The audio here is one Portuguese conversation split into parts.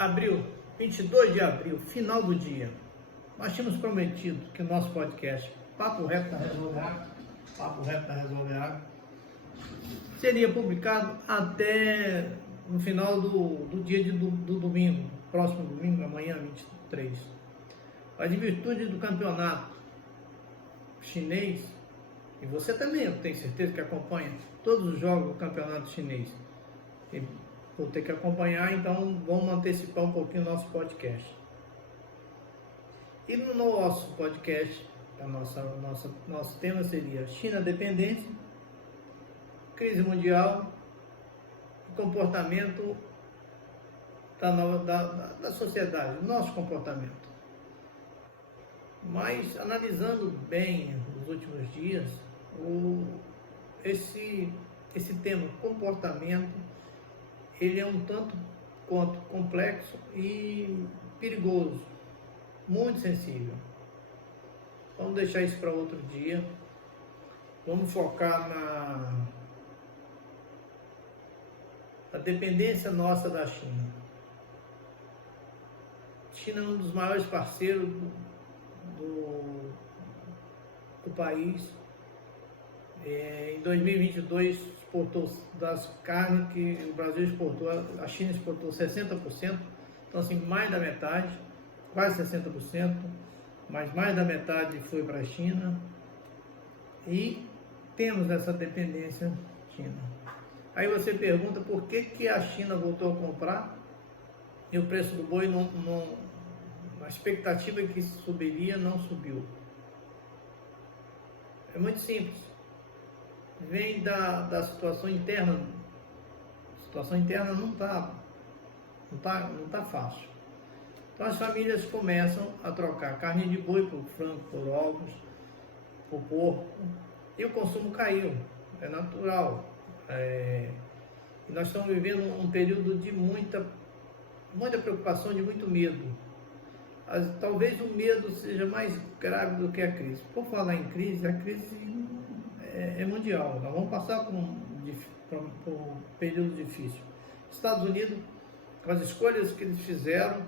Abril, 22 de abril, final do dia. Nós tínhamos prometido que o nosso podcast Papo Reto da Resolver Água seria publicado até no final do dia do domingo, próximo domingo, amanhã 23. Mas em virtude do campeonato chinês, e você também, eu tenho certeza que acompanha todos os jogos do campeonato chinês, e vou ter que acompanhar, então vamos antecipar um pouquinho o nosso podcast. E no nosso podcast, nosso tema seria China dependência, crise mundial e comportamento da sociedade, nosso comportamento. Mas analisando bem nos últimos dias, esse tema comportamento, ele é um tanto quanto complexo e perigoso, muito sensível. Vamos deixar isso para outro dia. Vamos focar na dependência nossa da China. A China é um dos maiores parceiros do país. Em 2022 exportou das carnes que o Brasil exportou, a China exportou 60%, então assim, mais da metade, quase 60%, mas mais da metade foi para a China, e temos essa dependência China. Aí você pergunta por que a China voltou a comprar e o preço do boi a expectativa que subiria não subiu. É muito simples. Vem da situação interna. A situação interna não tá fácil. Então as famílias começam a trocar carne de boi por frango, por ovos, por porco, e o consumo caiu. É natural. E nós estamos vivendo um período de muita preocupação, de muito medo. Talvez o medo seja mais grave do que a crise. Por falar em crise, a crise é mundial. Nós vamos passar por um período difícil. Estados Unidos, com as escolhas que eles fizeram,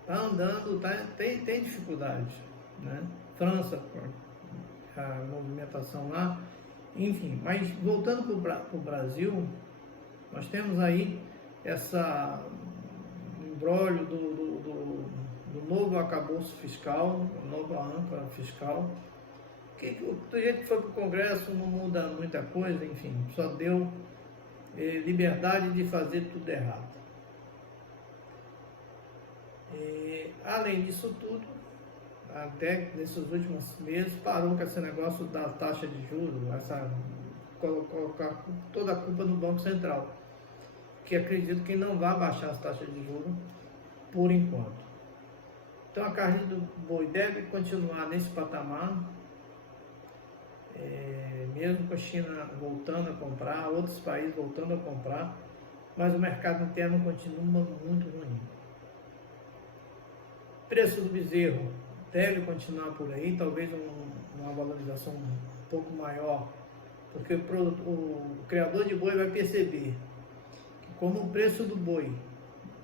está andando, tem dificuldades, né? França, a movimentação lá, enfim. Mas voltando para o Brasil, nós temos aí essa imbróglio do novo arcabouço fiscal, nova âncora fiscal, que do jeito que foi para o Congresso não muda muita coisa, enfim, só deu liberdade de fazer tudo errado. Além disso tudo, até nesses últimos meses parou com esse negócio da taxa de juros, colocar toda a culpa no Banco Central, que acredito que não vai baixar as taxas de juros por enquanto. Então a carne do boi deve continuar nesse patamar, mesmo com a China voltando a comprar, outros países voltando a comprar, mas o mercado interno continua muito ruim. O preço do bezerro deve continuar por aí, talvez uma valorização um pouco maior, porque o criador de boi vai perceber que como o preço do boi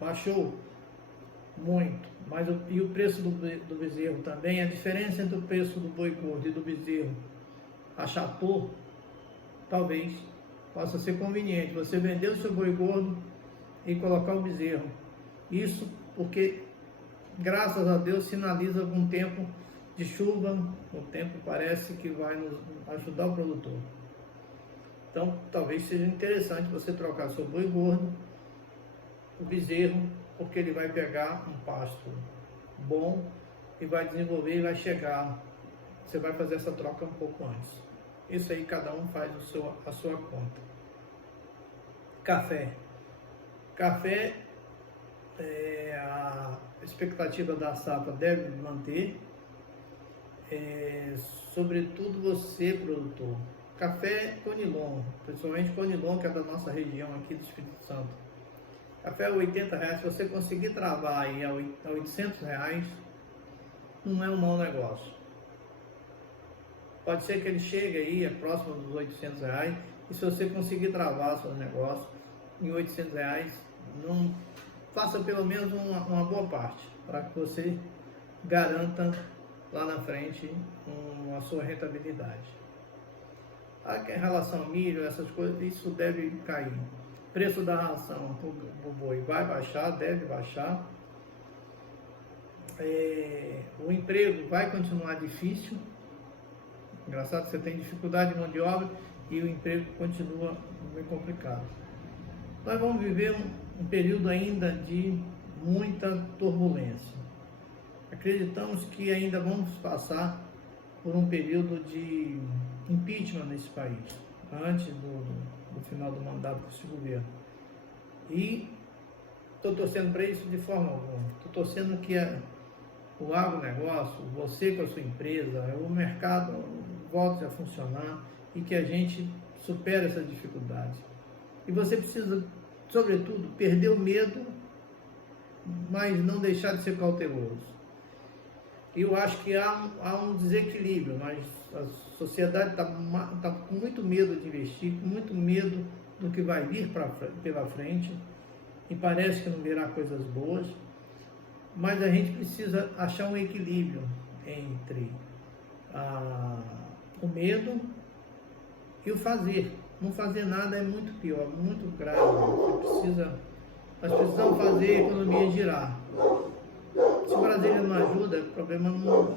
baixou muito, e o preço do bezerro também, a diferença entre o preço do boi gordo e do bezerro achatou, talvez possa ser conveniente você vender o seu boi gordo e colocar o bezerro. Isso porque, graças a Deus, sinaliza algum tempo de chuva, o tempo parece que vai nos ajudar o produtor. Então, talvez seja interessante você trocar seu boi gordo, o bezerro, porque ele vai pegar um pasto bom e vai desenvolver e vai chegar. Você vai fazer essa troca um pouco antes. Isso aí cada um faz a sua conta. Café. Café, a expectativa da safra deve manter, sobretudo você, produtor. Café Conilon, principalmente Conilon, que é da nossa região aqui do Espírito Santo. Café a R$80, se você conseguir travar aí a R$800, não é um mau negócio. Pode ser que ele chegue aí próximo dos R$800, e se você conseguir travar seu negócio, em R$800, não faça pelo menos uma boa parte, para que você garanta lá na frente a sua rentabilidade. Em relação ao milho, essas coisas, isso deve cair. Preço da ração para o boi vai baixar, deve baixar. O emprego vai continuar difícil. Engraçado que você tem dificuldade de mão de obra e o emprego continua muito complicado. Nós vamos viver um período ainda de muita turbulência. Acreditamos que ainda vamos passar por um período de impeachment nesse país, antes do final do mandato desse governo. E estou torcendo para isso de forma alguma. Estou torcendo que o agronegócio, você com a sua empresa, o mercado volte a funcionar e que a gente supere essa dificuldade. E você precisa, sobretudo, perder o medo, mas não deixar de ser cauteloso. Eu acho que há um desequilíbrio, mas a sociedade está com muito medo de investir, com muito medo do que vai vir pela frente, e parece que não virá coisas boas, mas a gente precisa achar um equilíbrio entre o medo e o fazer. Não fazer nada é muito pior, muito grave. Nós precisamos fazer a economia girar. Se o Brasil não ajuda, o problema não...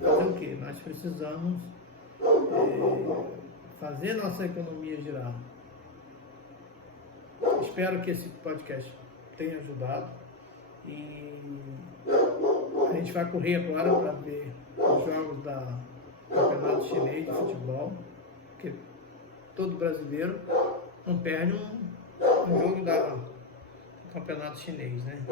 Fazer o quê? Nós precisamos fazer nossa economia girar. Espero que esse podcast tenha ajudado. E a gente vai correr agora para ver os jogos do Campeonato Chinês de Futebol, porque todo brasileiro não perde um jogo do Campeonato Chinês, né?